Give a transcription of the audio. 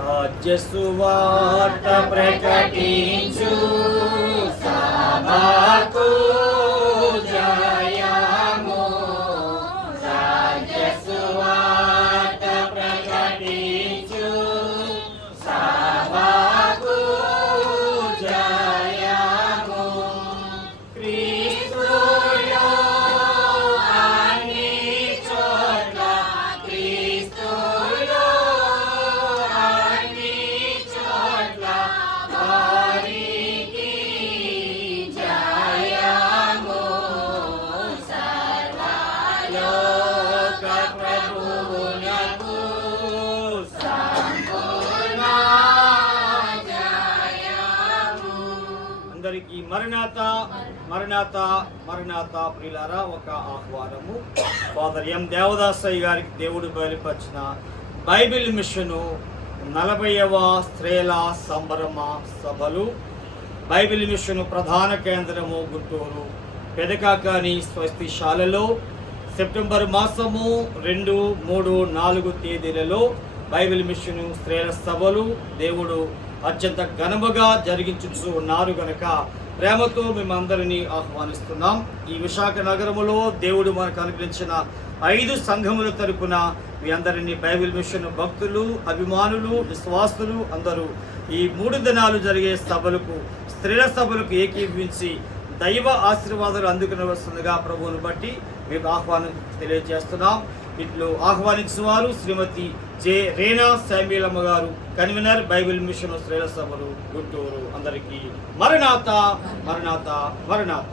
రాజ్య సువార్త ప్రకటించు సభకు జయము. రాజ్య సువార్త ప్రకటించు సభకు జయము. క్రీస్తులో అన్ని చోట్ల, క్రీస్తులో అన్ని చోట్ల వారికి జయము. సర్వలోక ప్రభువునకు సంపూర్ణ జయము. అందరికీ మరణాత మరణాత మరణాత ప్రియులారా ఒక ఆహ్వానము. ఫాదర్ ఎం దేవదాసయ్య గారికి దేవుడు బయలుపరిచిన బైబిల్ మిషను 40వ స్త్రీల సంబరమ సభలు. బైబిల్ మిషను ప్రధాన కేంద్రము గుంటూరు పెదకాకాని స్వస్తిశాలలో సెప్టెంబర్ మాసము 2, 3, 4 తేదీలలో బైబిల్ మిషను స్త్రీల సభలు దేవుడు అత్యంత ఘనముగా జరిగించుచు ఉన్నారు గనక ప్రేమతో మేమందరినీ ఆహ్వానిస్తున్నాం. ఈ విశాఖ నగరములో దేవుడు మనకు అనుగ్రహించిన 5 సంఘముల తరపున మీ అందరినీ బైబిల్ మిషన్ భక్తులు, అభిమానులు, విశ్వాసులు అందరూ ఈ 3 దినాలు జరిగే సభలకు, స్త్రీల సభలకు ఏకీభవించి దైవ ఆశీర్వాదాలు అందుకునవలసిందిగా ప్రభువును బట్టి మీకు ఆహ్వానం తెలియజేస్తున్నాం. ఇట్లు ఆహ్వానించిన వారు శ్రీమతి జె రేణా శామ్యూలమ్మ గారు, కన్వీనర్ బైబిల్ మిషన్ స్త్రీల సభలు గుంటూరు. అందరికీ మరణాత మరణాత మరణాత.